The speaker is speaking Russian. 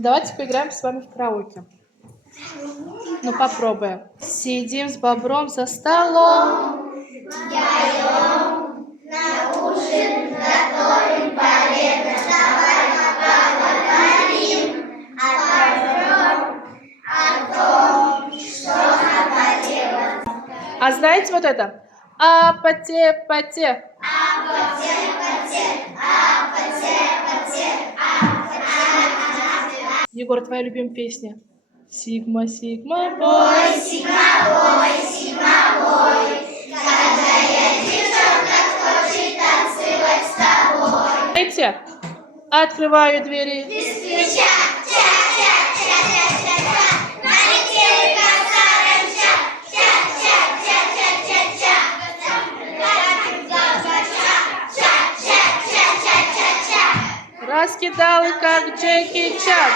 Давайте поиграем с вами в караоке. Ну, попробуем. Сидим с бобром за столом. Вдвоем на ужин готовим полено. Давай поговорим о том, что наболело. А знаете вот это? Апоте-поте. Егор, твоя любимая песня? Сигма, сигма, бой. Сигма-бой, когда я девчонка, хочет танцевать с тобой. Знаете? Открываю двери. Без ключа, ча-ча-ча-ча-ча-ча, налетели косарыча, ча-ча-ча-ча-ча-ча, ча-ча-ча-ча-ча-ча. Раскидал их, как Джеки Чан.